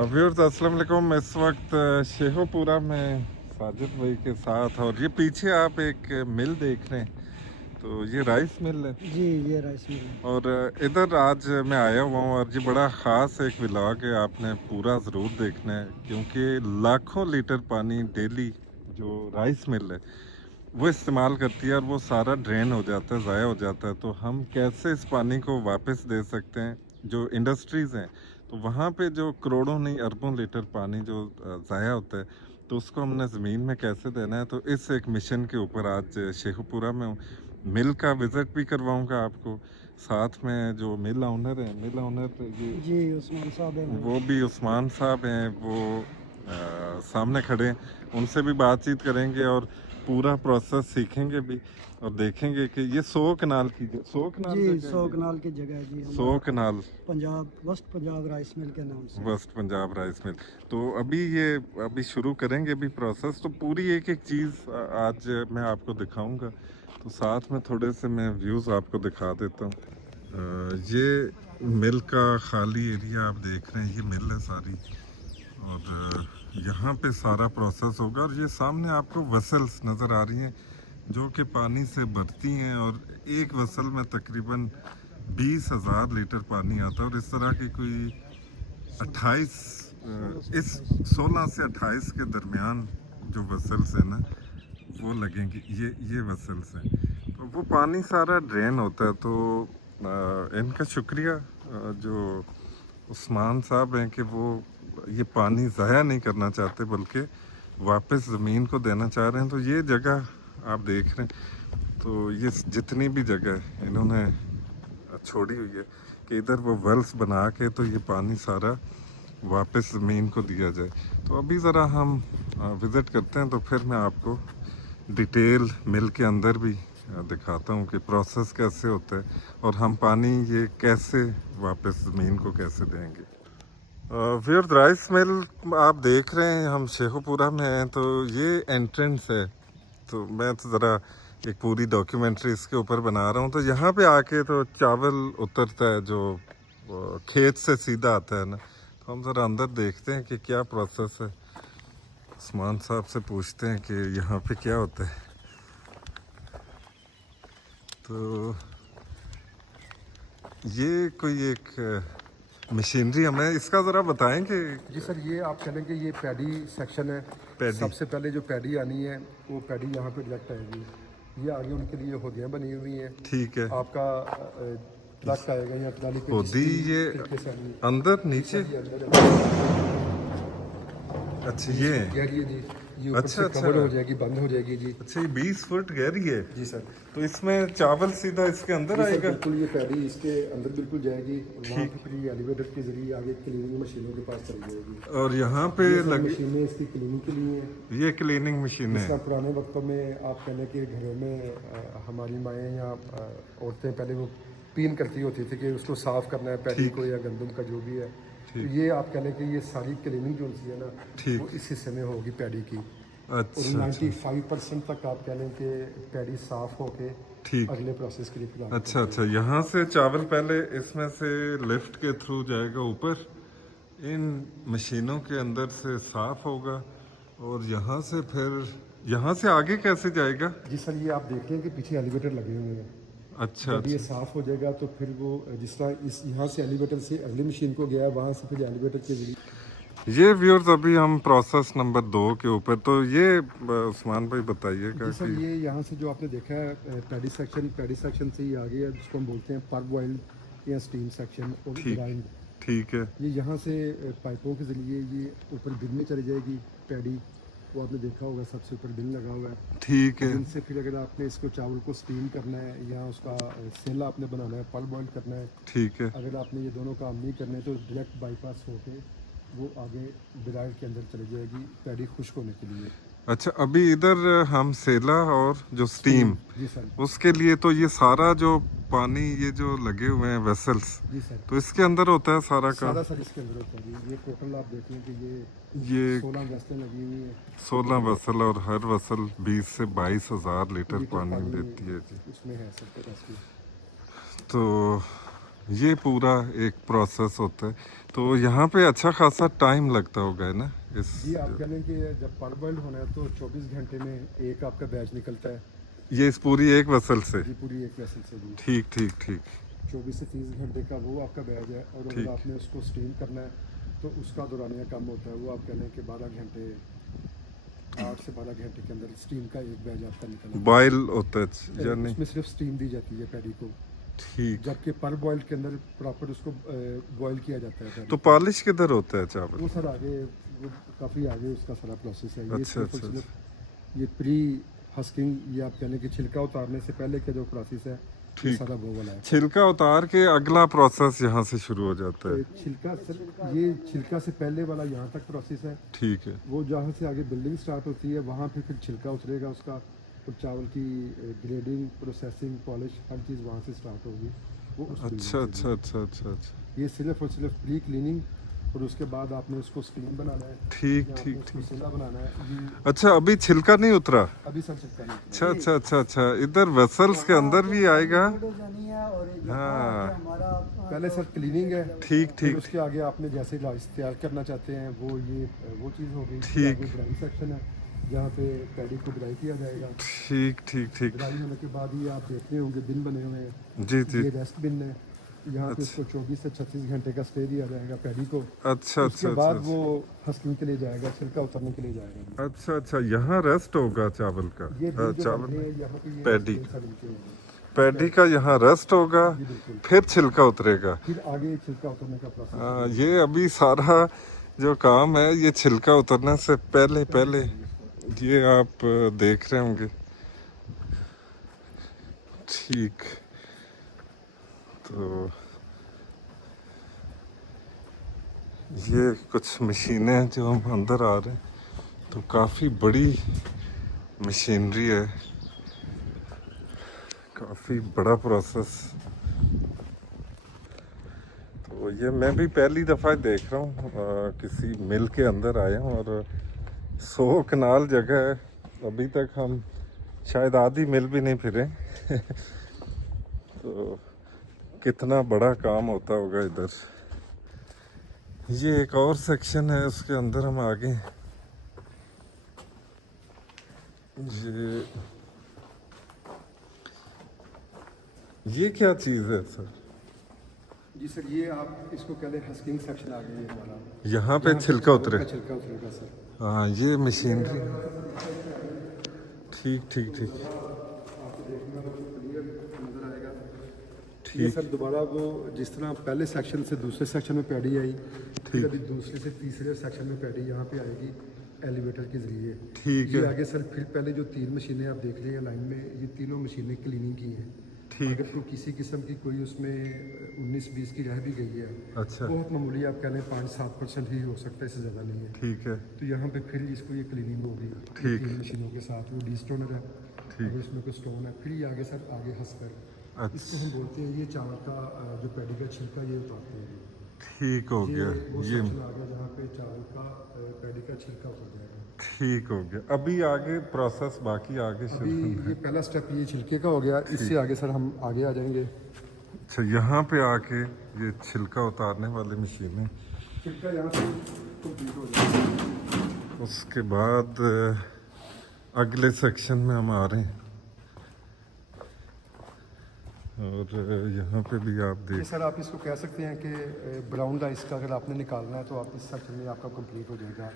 Viewers अस्सलाम वालेकुम। इस वक्त शेखोपुरा में साजिद भाई के साथ, और ये पीछे आप एक मिल देख रहे हैं, तो ये राइस मिल है। जी, ये राइस मिल है। और इधर आज मैं आया हुआ हूँ, और ये बड़ा ख़ास एक व्लॉग है, आपने पूरा ज़रूर देखना है, क्योंकि लाखों लीटर पानी डेली जो राइस मिल है वो इस्तेमाल करती है, और वो सारा ड्रेन हो जाता है, ज़ाया हो जाता है। तो हम कैसे इस पानी को वापस दे सकते हैं? जो इंडस्ट्रीज़ हैं, तो वहाँ पे जो करोड़ों नहीं अरबों लीटर पानी जो ज़ाया होता है, तो उसको हमने ज़मीन में कैसे देना है, तो इस एक मिशन के ऊपर आज शेखुपुरा में हूँ। मिल का विज़िट भी करवाऊँगा आपको, साथ में जो मिल ऑनर हैं, मिल ऑनर ये जी, उस्मान साहब हैं वो भी उस्मान साहब हैं, वो सामने खड़े हैं, उनसे भी बातचीत करेंगे और पूरा प्रोसेस सीखेंगे भी, और देखेंगे कि ये 100 कनाल की 100 कनाल जी, जगह 100 है, कनाल की जगह है जी 100 हमारा canal Punjab west Punjab rice mill के नाम से। West Punjab rice mill. तो अभी शुरू करेंगे भी प्रोसेस, तो पूरी एक एक चीज़ आज मैं आपको दिखाऊंगा। तो साथ में थोड़े से मैं व्यूज़ आपको दिखा देता हूँ। ये मिल का खाली एरिया आप देख रहे हैं, ये मिल है सारी, और यहाँ पे सारा प्रोसेस होगा। और ये सामने आपको वेसल्स नज़र आ रही हैं जो कि पानी से भरती हैं, और एक वेसल में तकरीबन 20,000 लीटर पानी आता है। और इस तरह की कोई 28 इस 16 से 28 के दरमियान जो वेसल्स है ना, वो लगेंगी। ये वेसल्स हैं, तो वो पानी सारा ड्रेन होता है। तो इनका शुक्रिया जो उस्मान साहब हैं कि वो ये पानी ज़ाया नहीं करना चाहते, बल्कि वापस ज़मीन को देना चाह रहे हैं। तो ये जगह आप देख रहे हैं, तो ये जितनी भी जगह इन्होंने छोड़ी हुई है कि इधर वो वेल्स बना के तो ये पानी सारा वापस ज़मीन को दिया जाए। तो अभी ज़रा हम विज़िट करते हैं, तो फिर मैं आपको डिटेल मिल के अंदर भी दिखाता हूँ कि प्रोसेस कैसे होता है, और हम पानी ये कैसे वापस ज़मीन को कैसे देंगे। फिर राइस मिल आप देख रहे हैं, हम शेखुपुरा में हैं, तो ये एंट्रेंस है। तो मैं तो ज़रा एक पूरी डॉक्यूमेंट्री इसके ऊपर बना रहा हूँ। तो यहाँ पे आके तो चावल उतरता है जो खेत से सीधा आता है ना। तो हम ज़रा अंदर देखते हैं कि क्या प्रोसेस है, उस्मान साहब से पूछते हैं कि यहाँ पे क्या होता है। तो ये कोई एक मशीनरी हमें इसका ज़रा बताएंगे। जी सर, ये आप कह लें कि ये पैडी सेक्शन है। पैडी। सबसे पहले जो पैडी आनी है वो पैडी यहाँ पे डायरेक्ट आएगी। ये आगे उनके लिए होदियाँ बनी हुई हैं। ठीक है। आपका ट्रक आएगा या ट्राली पे होदी ये तरीके से आनी है। अंदर नीचे। ये अंदर है। अच्छा ये गहरी है जी, ये ऊपर अच्छा से अच्छा कवर हो जाएगी, बंद हो जाएगी जी। अच्छा, ये 20 फुट गहरी है। जी सर। तो इसमें चावल सीधा इसके अंदर जी सर, आएगा। बिल्कुल ये पैडी इसके अंदर बिल्कुल जाएगी, और वहाँ पे फिर ये एलिवेटर के जरिए आगे क्लीनिंग मशीनों के पास चली जाएगी। और यहाँ पे ये सर लगी मशीनें इसकी क्लीनिंग के लिए हैं। ये क्लीनिंग मशीन जिस है। तरह पुराने वक्तों में आप कहने के घरों में हमारी माएँ या औरतें पहले वो पीन करती होती थी कि उसको साफ़ करना है पैडी को या गंदम का जो भी है। तो ये आप कहने कि ये सारी क्लीनिंग जो सी है ना, वो इस हिस्से में होगी पैडी की। और अच्छा 95% तक आप कह लें कि पैडी साफ़ होके ठीक। अगले प्रोसेस के लिए फिर अच्छा अच्छा, यहाँ से चावल पहले इसमें से लिफ्ट के थ्रू जाएगा ऊपर, इन मशीनों के अंदर से साफ होगा, और यहाँ से फिर यहाँ से आगे कैसे जाएगा? जी सर, ये आप देख रहे हैं कि पीछे एलिवेटर लगे हुए हैं। अच्छा जब ये अच्छा साफ़ हो जाएगा तो फिर वो जिस तरह इस यहाँ से एलिवेटर से अगली मशीन को गया है, वहाँ से फिर एलिवेटर के जरिए। ये व्यूअर्स अभी हम प्रोसेस नंबर 2 के ऊपर। तो ये उस्मान भाई बताइएगा जी सर, कि ये यहाँ से जो आपने देखा है पैडी सेक्शन से ही आ गया, जिसको हम बोलते हैं पर बॉइल्ड या स्टीम सेक्शन और ग्राइंड। ठीक है। ये यहाँ से पाइपों के ज़रिए ये ऊपर बिन में चली जाएगी पैडी। वो आपने देखा होगा सबसे ऊपर बिन लगा हुआ है। ठीक है। इनसे फिर अगर आपने इसको चावल को स्टीम करना है या उसका सेला आपने बनाना है, पल बॉइल्ड करना है, ठीक है। अगर आपने ये दोनों काम नहीं करने तो डायरेक्ट बाईपास होके वो आगे ड्रायर के अंदर चली जाएगी पैडी खुश्क होने के लिए। अच्छा, अभी इधर हम सेला और जो स्टीम, जी सर। उसके लिए तो ये सारा जो पानी ये जो लगे हुए हैं वेसल्स, जी सर। तो इसके अंदर होता है सारा काम। सारा सर इसके अंदर होता है जी। ये टोटल आप देख लें कि ये 16 वेस्टें लगी हुई हैं। 16 वसल, और हर वसल 20 से 22,000 लीटर लीटर पानी देती है जी। उसमें है सब कैपेसिटी। तो ये पूरा एक प्रोसेस होता है, तो यहाँ पे अच्छा खासा टाइम लगता होगा है ना इस। जी आप कह लें कि जब पार्बॉइल्ड होना है तो 24 घंटे में एक आपका बैच निकलता है। ये इस पूरी एक वसल से। जी पूरी एक वैसल से जी ठीक ठीक ठीक 24 से 30 घंटे का वो आपका बैच है। और ठीक। अगर आपने उसको स्टीम करना है तो उसका दौरानिया कम होता है, वो आप कह लें कि 12 घंटे 8 से 12 घंटे के अंदर स्टीम का एक बैच आपका निकलता बॉयल होता है है। या नहीं? उसमें सिर्फ स्टीम दी जाती है पैडी को, ठीक। जबकि पर बॉइल्ड के अंदर प्रॉपर उसको बॉयल किया जाता है पैडी तो को। पॉलिश किधर होता है चावल? वो सर आगे वो काफ़ी आगे उसका सारा प्रोसेस है। ये अच्छा, सिर्फ और अच्छा, सिर्फ ये प्री हस्किंग, ये आप कहने की छिलका उतारने से पहले का जो प्रोसेस है ये ठीक। सारा वो वाला है। छिलका उतार के अगला प्रोसेस यहाँ से शुरू हो जाता है। छिलका सर ये छिलका से पहले वाला यहाँ तक प्रोसेस है। ठीक है। वो जहाँ से आगे बिल्डिंग स्टार्ट होती है वहाँ पे फिर छिलका उतरेगा उसका, और चावल की ग्रेडिंग प्रोसेसिंग पॉलिश हर चीज़ वहाँ से स्टार्ट होगी। वो उस building अच्छा से अच्छा अच्छा अच्छा अच्छा। ये सिर्फ और सिर्फ प्री क्लीनिंग, और उसके बाद आपने उसको स्टीम बनाना है। ठीक या आपने ठीक उसको ठीक। सीला बनाना है। ये अच्छा अभी छिलका नहीं उतरा? अभी सर छिलका नहीं। अच्छा अच्छा अच्छा अच्छा, इधर वेसल्स के अंदर भी आएगा। जानी है और यहाँ हाँ। आके हमारा पहले सर क्लीनिंग है। ठीक फिर ठीक उसके आगे आपने जैसे राइस तैयार करना चाहते हैं वो चीज़ हो गई। ठीक। आगे ड्राई सेक्शन है जहाँ पे पैडी को ड्राई किया जाएगा। ठीक ठीक ठीक। ड्राई होने के बाद ही आप देख रहे होंगे बिन बने हुए हैं। जी जी। ये रेस्ट बिन है, यहाँ पे उसको 24 से 36 घंटे का स्टे दिया जाएगा पैडी को। अच्छा उसके अच्छा बाद अच्छा वो हस्किंग के लिए जाएगा, छिलका उतरने के लिए जाएगा। अच्छा अच्छा। यहाँ रेस्ट होगा चावल का। ये बिन जो चावल बन रहे हैं यहाँ पे ये पैडी। rest bin बन के होंगे। पैडी का यहाँ रेस्ट होगा, जी बिल्कुल। फिर छिलका उतरेगा। फिर आगे छिलका उतरने का प्रोसेस। हाँ, ये अभी सारा जो काम है ये छिलका उतरने से पहले पहले ये आप देख रहे होंगे। ठीक। तो ये कुछ मशीनें हैं जो हम अंदर आ रहे हैं, तो काफ़ी बड़ी मशीनरी है, काफ़ी बड़ा प्रोसेस। तो ये मैं भी पहली दफ़ा देख रहा हूँ, किसी मिल के अंदर आया हूँ, और 100 कनाल जगह है। अभी तक हम शायद आधी मिल भी नहीं फिरे। तो कितना बड़ा काम होता होगा इधर। ये एक और सेक्शन है, उसके अंदर हम आगे। ये क्या चीज़ है सर? जी सर ये आप इसको कह लें हस्किंग सेक्शन आ गई है हमारा। यहाँ पे छिलका उतरे। छिलका उतरेगा सर। हाँ ये मशीनरी। ठीक ठीक ठीक आपको देखना तो क्लियर नजर आएगा। ये ठीक। सर दोबारा वो जिस तरह पहले सेक्शन से दूसरे सेक्शन में पैडी आई, फिर अभी दूसरे से तीसरे सेक्शन में पैडी यहाँ पे आएगी एलिवेटर के जरिए। ठीक ये है। आगे सर फिर पहले जो 3 मशीनें आप देख रहे हैं लाइन में, ये तीनों मशीनें क्लीनिंग की हैं। ठीक। अगर कोई किसी किस्म की कोई उसमें 19-20 की रह भी गई है, अच्छा बहुत मामूली आप कह लें 5-7% ही हो सकता है, इससे ज़्यादा नहीं है। ठीक है। तो यहाँ पे फिर इसको ये क्लीनिंग होगी ठीक। 3 मशीनों के साथ। वो डीस्टोनर है, ठीक। अगर इसमें कोई स्टोन है फिर ये आगे सर आगे हंसकर इसको अच्छा हम बोलते हैं ये चावल का जो पैडी का छिलका ये उतारते हैं। ठीक हो ये गया। वो ये सेक्शन आ गया जहाँ पे चावल का पैडी का छिलका उतर जाएगा। ठीक हो गया। अभी आगे प्रोसेस बाकी आगे अभी शुरू। ये पहला स्टेप ये छिलके का हो गया। इससे आगे सर हम आगे आ जाएंगे। अच्छा यहाँ पे आके ये छिलका उतारने वाली मशीन है। छिलका यहाँ से कंप्लीट हो जाएगा। उसके बाद अगले सेक्शन में हम आ रहे हैं, और यहाँ पे भी आप ये देख। सर आप इसको कह सकते हैं कि ब्राउन राइस का अगर आपने निकालना है तो आप इस सेक्शन में आपका कंप्लीट हो जाएगा।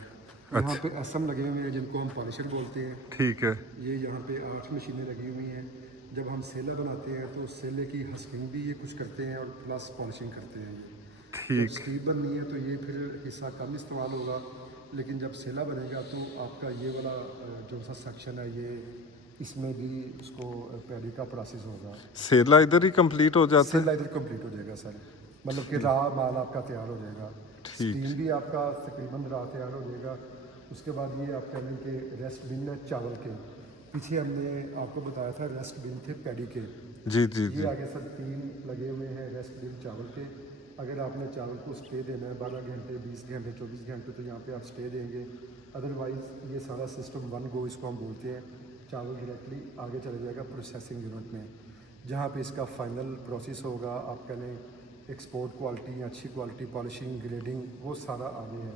यहाँ पे एसएम लगे हुए हैं जिनको हम पॉलिशर बोलते हैं। ठीक है। ये यहाँ पे 8 मशीनें लगी हुई हैं। जब हम सेला बनाते हैं तो सेले की हस्किंग भी ये कुछ करते हैं और प्लस पॉलिशिंग करते हैं। ठीक। स्टीप बननी है तो ये फिर हिस्सा कम इस्तेमाल होगा, लेकिन जब सेला बनेगा तो आपका ये वाला जो सा सेक्शन है ये इसमें भी उसको पैडी का प्रोसेस होगा। सेला इधर ही कंप्लीट हो जाता है। सेला इधर कंप्लीट हो जाएगा सर, मतलब कि रा माल आपका तैयार हो जाएगा। ठीक। स्टीम भी आपका तकरीबन रा तैयार हो जाएगा। उसके बाद ये आप कह लें कि रेस्ट बिन है चावल के। पीछे हमने आपको बताया था रेस्ट बिन थे पैडी के। जी जी ये जी। आगे सर 3 लगे हुए हैं रेस्ट बिन चावल के। अगर आपने चावल को स्टे देना है 12 घंटे 20 घंटे 24 घंटे तो यहाँ पे आप स्टे देंगे। अदरवाइज़ ये सारा सिस्टम वन गो इसको हम बोलते हैं, चावल डायरेक्टली आगे चला जाएगा प्रोसेसिंग यूनिट में, जहाँ पे इसका फाइनल प्रोसेस होगा। आप कह लें एक्सपोर्ट क्वालिटी, अच्छी क्वालिटी, पॉलिशिंग, ग्रेडिंग, वो सारा आगे है।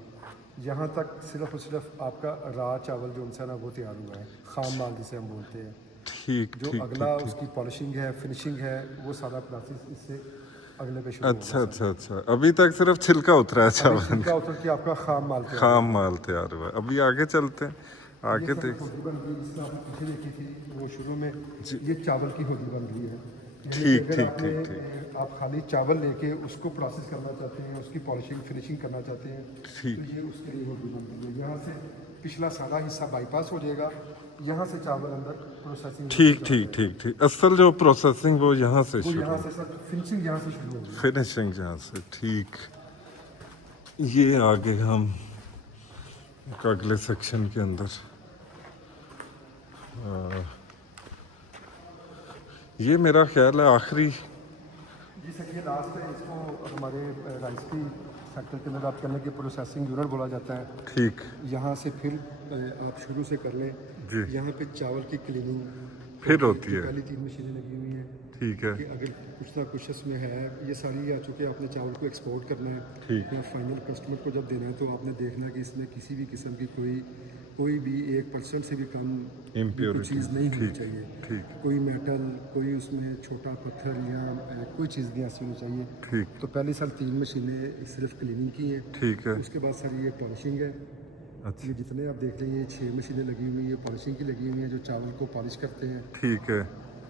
यहाँ तक सिर्फ और सिर्फ आपका रा चावल जो उनसे ना वो तैयार हुआ है, खाम माल जिसे हम बोलते हैं। ठीक जो ठीक अगला ठीक ठीक। उसकी पॉलिशिंग है, फिनिशिंग है, वो सारा प्रोसेस इससे अगले पे शुरू अच्छा होगा। अच्छा अच्छा, अभी तक सिर्फ छिलका उतरा है चावल, छिलका उतर के आपका खाम माल तैयार खाम माल तैयार हुआ है। अभी आगे चलते हैं, आगे ये देख। होदी बन रही है, जिसमें आपने पीछे देखी थी वो शुरू में, ये चावल की होदी बन रही है। यानी ठीक, कि अगर ठीक, आपने, ठीक, आप खाली चावल लेके उसको प्रोसेस करना चाहते हैं, उसकी पॉलिशिंग फिनिशिंग करना चाहते हैं, ठीक। तो ये उसके लिए होदी बन रही है। यहाँ से पिछला सारा हिस्सा बाईपास हो जाएगा, यहाँ से चावल अंदर प्रोसेसिंग ठीक ठीक ठीक ठीक, असल जो प्रोसेसिंग वो यहाँ से वो शुरू, यहाँ से सर फिनिशिंग यहाँ से शुरू होगी। फिनिशिंग यहाँ से। ठीक, ये आगे हम अगले सेक्शन के अंदर ये मेरा ख्याल है आखिरी। जी सर, ये लास्ट है, इसको हमारे राइस की सेक्टर के अंदर आप करने के प्रोसेसिंग यूनिट बोला जाता है। ठीक यहाँ से फिर आप शुरू से कर लें। जी। यहाँ पे चावल की क्लीनिंग फिर होती है। पहली 3 मशीनें लगी हुई हैं ठीक है कि अगर कुछ ना कुछ इसमें है, ये सारी आ चुके आपने चावल को एक्सपोर्ट करना है ठीक। या फाइनल कस्टमर को जब देना है, तो आपने देखना है कि इसमें किसी भी किस्म की कोई भी 1% से भी कम Impurity, चीज़ नहीं होनी ठीक, चाहिए। ठीक। कोई मेटल, कोई उसमें छोटा पत्थर या कोई चीज़ नहीं ऐसी होनी चाहिए। ठीक तो पहले सर 3 मशीनें सिर्फ क्लीनिंग की हैं। ठीक है। उसके बाद सर ये पॉलिशिंग है। अच्छा ये जितने आप देख रहे हैं, ये 6 मशीनें लगी हुई हैं, ये पॉलिशिंग की लगी हुई हैं, जो चावल को पॉलिश करते हैं। ठीक है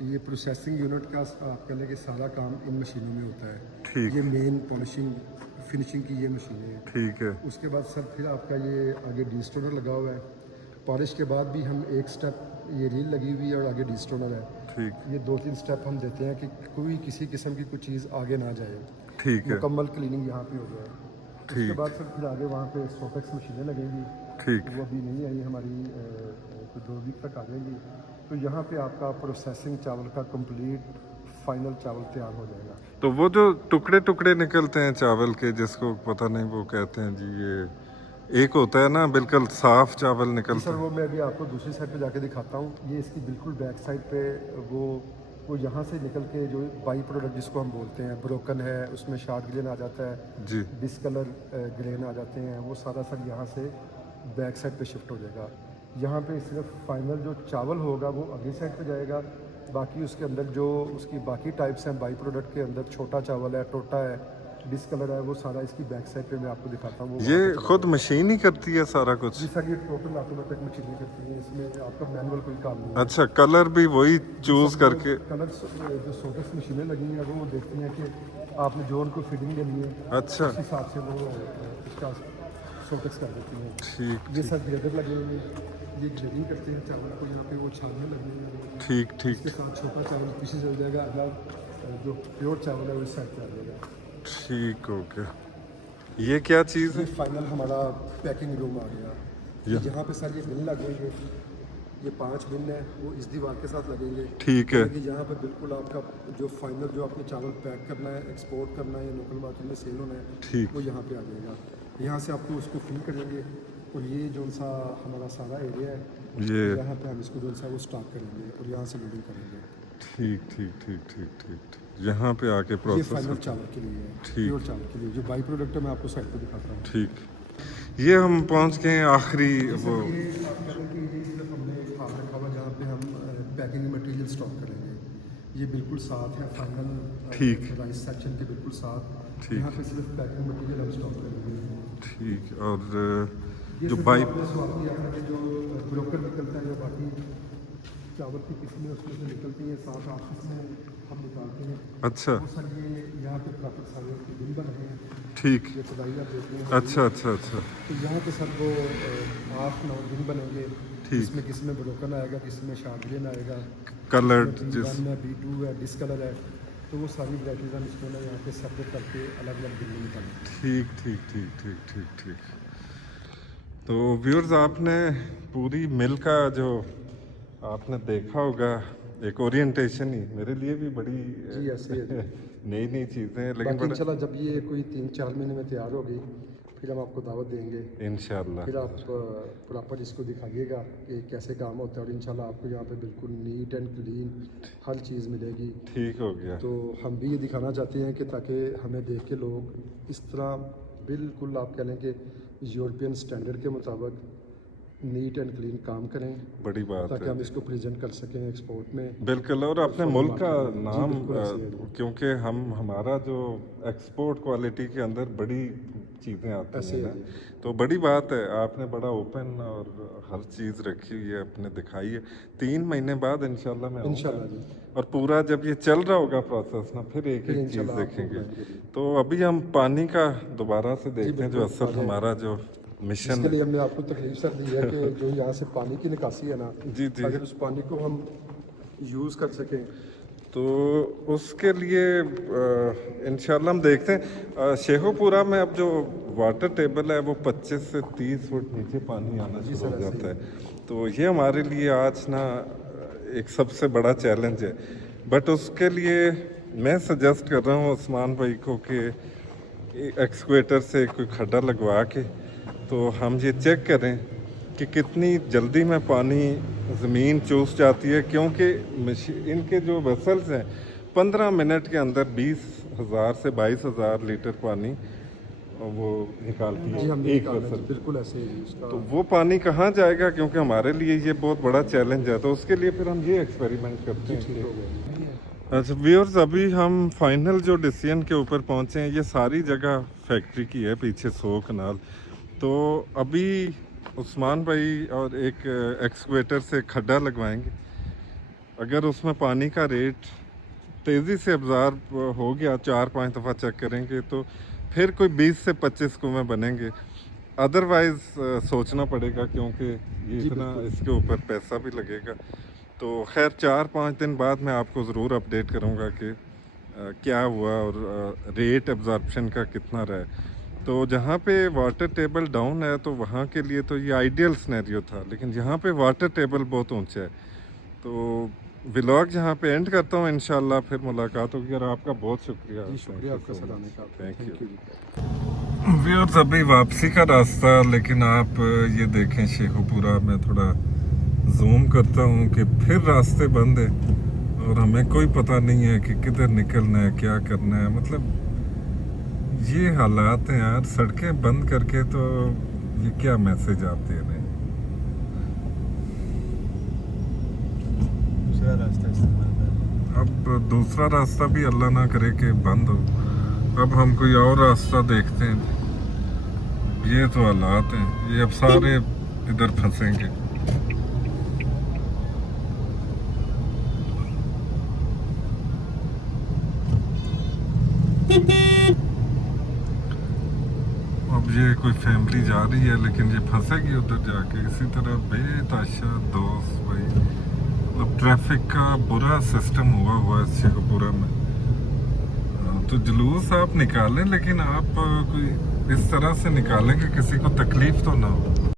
ये प्रोसेसिंग यूनिट का आप कह लें कि सारा काम इन मशीनों में होता है। ठीक। ये मेन पॉलिशिंग फिनिशिंग की ये मशीनें हैं। ठीक है उसके बाद सर फिर आपका ये आगे डिस्टोनर लगा हुआ है। पॉलिश के बाद भी हम एक स्टेप, ये रील लगी हुई है और आगे डिस्टोनर है। ठीक ये 2-3 स्टेप हम देते हैं कि कोई किसी किस्म की कोई चीज़ आगे ना जाए। ठीक है मुकम्मल क्लीनिंग यहाँ पे हो जाए। उसके ठीक। बाद सर फिर आगे वहाँ पे सोपेक्स मशीनें लगेंगी। ठीक वो अभी नहीं आई हमारी, तो 2 वीक तक आ जाएगी। तो यहाँ पे आपका प्रोसेसिंग चावल का कंप्लीट फाइनल चावल तैयार हो जाएगा। तो वो जो टुकड़े टुकड़े निकलते हैं चावल के, जिसको पता नहीं वो कहते हैं जी, ये एक होता है ना बिल्कुल साफ चावल जी निकलता सर, है। वो मैं अभी आपको दूसरी साइड पे जाके दिखाता हूँ। ये इसकी बिल्कुल बैक साइड पे वो यहाँ से निकल के जो बाई प्रोडक्ट जिसको हम बोलते हैं, ब्रोकन है, उसमें शार्ट ग्रेन आ जाता है, जी डिसकलर ग्रेन आ जाते हैं, वो सारा सर यहाँ से बैक साइड पे शिफ्ट हो जाएगा। यहाँ पे सिर्फ फाइनल जो चावल होगा वो अगली साइड पे जाएगा। बाकी उसके अंदर जो उसकी बाकी टाइप्स हैं बाई प्रोडक्ट के अंदर, छोटा चावल है, टोटा है, डिसकलर है, वो सारा इसकी बैक साइड पे मैं आपको दिखाता हूँ। वो ये वहाँ पे खुद मशीन ही करती है सारा कुछ? जी सर, ये टोटल ऑटोमेटिक मशीनें करती हैं, इसमें आपका मैनुअल कोई काम नहीं है। अच्छा, कलर भी वही चूज करके? कलर जो सोटेक्स मशीनें लगी हैं वो देखती हैं कि आपने जो उनको फिटिंग देनी है, अच्छा उस हिसाब से वो उसका सोटेक्स कर देती हैं। ठीक ये सर ग्रेडर लगे हुए हैं, ये ग्रेडिंग करते हैं चावल को। यहाँ पे वो छानने लगे हुए हैं। ठीक ठीक इसके साथ छोटा चावल पीछे चल जाएगा, अगला जो प्योर चावल है वो इस साइड पे आ जाएगा। ठीक ओके। ये क्या चीज़ ये है? फाइनल हमारा पैकिंग रूम आ गया। या- यहाँ पे सर ये बिन लगेंगे, ये 5 बिन है, वो इस दीवार के साथ लगेंगे। ठीक है। कि यहाँ पे बिल्कुल आपका जो फाइनल जो आपने चावल पैक करना है, एक्सपोर्ट करना है या लोकल मार्केट में सेल होना है, ठीक। वो यहाँ पे आ जाएगा। यहाँ से आपको उसको फिल करेंगे और ये जो सा हमारा सारा एरिया है, ये यहाँ पे हम इसको जो सा वो स्टार्ट करेंगे और यहाँ से लोडिंग करेंगे। ठीक ठीक ठीक ठीक ठीक ठीक। यहाँ पे आके ये प्रोसेस फाइनल चावल के लिए है, ठीक। प्योर चावल के लिए। जो बाई प्रोडक्ट है मैं आपको साइड पे दिखाता हूँ। ठीक। ये हम पहुँच गए हैं आखिरी वो। ये आप कह लें कि ये सिर्फ हमने फार्म रखा हुआ जहाँ पे हम पैकिंग मटेरियल स्टॉक करेंगे। ये बिल्कुल साथ है फाइनल ठीक। राइस सेक्शन के बिल्कुल साथ। ठीक। यहाँ पे सिर्फ पैकिंग मटेरियल हम स्टॉक करेंगे। ठीक। और ये जो सिर्फ बाई आपने स्वाद किया था कि जो ब्रोकर निकलता है या बाकी चावल की किस्में उसमें से निकलती हैं, साथ आपस में हम निकालते हैं। अच्छा वो सर ये यहाँ पे प्रॉपर सारे उसके बिल बन रहे हैं। ठीक। ये खुदाई आप देखते हैं। अच्छा अच्छा अच्छा तो यहाँ पे सर वो 8-9 दिन बनेंगे। ठीक। इसमें किसी में ब्रोकन आएगा, किसी में शार्ट ग्रेन आएगा, कलर्ड B1 जिस है, B2 है, डिसकलर है। तो वो सारी वैराइटीज़ हम इसको ना यहाँ पे सेपरेट करके अलग अलग दिन में निकालेंगे। ठीक ठीक ठीक ठीक ठीक ठीक। तो व्यूअर्स, आपने पूरी मिल का जो आपने देखा होगा, एक ओरिएंटेशन ही मेरे लिए भी बड़ी जी ऐसे है। नई नई चीज़ें, लेकिन बाकी बड़ा इंशाल्लाह जब ये कोई 3-4 महीने में तैयार हो गई फिर हम आपको दावत देंगे, इंशाल्लाह। फिर आप प्रॉपर इसको दिखाइएगा कि कैसे काम होता है, और इंशाल्लाह आपको यहाँ पे बिल्कुल नीट एंड क्लीन हर चीज़ मिलेगी। ठीक हो गया। तो हम भी ये दिखाना चाहते हैं कि ताकि हमें देख के लोग इस तरह बिल्कुल आप कह लें कि यूरोपियन स्टैंडर्ड के मुताबिक नीट एंड क्लीन काम करें, बड़ी बात ताकि है। हम इसको प्रेजेंट कर सकें एक्सपोर्ट में। बिल्कुल, और अपने फॉरेन मुल्क का मार्केट में। जी, नाम बिल्कुल ऐसे है। क्योंकि हमारा जो एक्सपोर्ट क्वालिटी के अंदर बड़ी चीज़ें आती ऐसे हैं है ना, तो बड़ी बात है। आपने बड़ा ओपन और हर चीज़ रखी हुई है, अपने दिखाई है। 3 महीने बाद इंशाल्लाह मैं आऊँगा। इंशाल्लाह जी। और पूरा जब ये चल रहा होगा प्रोसेस ना, फिर एक फिर एक चीज़ इंशाल्लाह आपको देखेंगे। बताएंगे जी। तो अभी हम पानी का दोबारा से देखते हैं, जो बिल्कुल, असल आगे। हमारा जो मिशन इसके है। लिए हमने आपको तकलीफ सर दी है कि जो यहाँ से पानी की निकासी है ना, जी जी। अगर उस पानी को हम यूज़ कर सकें, तो उसके लिए इंशाल्लाह हम देखते हैं। शेखोपुरा में अब जो वाटर टेबल है वो 25 से 30 फुट नीचे पानी आना शुरू हो जाता है। तो ये हमारे लिए आज ना एक सबसे बड़ा चैलेंज है। बट उसके लिए मैं सजेस्ट कर रहा हूँ उस्मान भाई को कि एक्सकेवेटर से कोई खड्डा लगवा के तो हम ये चेक करें कि कितनी जल्दी में पानी ज़मीन चूस जाती है, क्योंकि इनके जो वेसल्स हैं 15 मिनट के अंदर 20,000 से 22,000 लीटर पानी वो निकालती जी हम है एक निकालना वेसल। है, बिल्कुल ऐसे ही उसका। तो वो पानी कहाँ जाएगा, क्योंकि हमारे लिए ये बहुत बड़ा चैलेंज है। तो उसके लिए फिर हम ये एक्सपेरिमेंट करते हैं ठीक हो कि गया। अच्छा व्यूअर्स, अभी हम फाइनल जो डिसीजन के ऊपर पहुंचे हैं, ये सारी जगह फैक्ट्री की है, पीछे 100 कनाल। तो अभी उस्मान भाई और एक एक्सकेवेटर से खड्डा लगवाएंगे। अगर उसमें पानी का रेट तेज़ी से अब्ज़ॉर्ब हो गया, 4-5 दफ़ा चेक करेंगे, तो फिर कोई 20 से 25 कुएँ बनेंगे। अदरवाइज़ सोचना पड़ेगा, क्योंकि ये इतना इसके ऊपर पैसा भी लगेगा। तो खैर 4-5 दिन बाद मैं आपको ज़रूर अपडेट करूँगा कि क्या हुआ और रेट एब्जॉर्प्शन का कितना रहा है। तो जहाँ पे वाटर टेबल डाउन है तो वहाँ के लिए तो ये आइडियल सिनेरियो था, लेकिन यहाँ पे वाटर टेबल बहुत ऊंचा है। तो व्लॉग यहाँ पे एंड करता हूँ, इंशाल्लाह फिर मुलाकात होगी। और आपका बहुत शुक्रिया। जी शुक्रिया आपका सर आने का। Thank you. जी। व्यूअर्स, अभी वापसी का रास्ता, लेकिन आप ये देखें शेखोपुरा में थोड़ा जूम करता हूँ कि फिर रास्ते बंद है और हमें कोई पता नहीं है कि किधर निकलना है, क्या करना है। मतलब ये हालात हैं यार, सड़कें बंद करके तो ये क्या मैसेज आप दे रहे हैं। दूसरा रास्ता इस्तेमाल कर। अब दूसरा रास्ता भी अल्लाह ना करे कि बंद हो। अब हम कोई और रास्ता देखते हैं। ये तो हालात हैं, ये अब सारे इधर फंसेंगे। अब ये कोई फैमिली जा रही है, लेकिन ये फंसेगी उधर जाके। इसी तरह बेताशा दोस्त भाई, मतलब ट्रैफिक का बुरा सिस्टम हुआ है शेखोपुरा में। तो जुलूस आप निकालें, लेकिन आप कोई इस तरह से निकालें कि किसी को तकलीफ तो ना हो।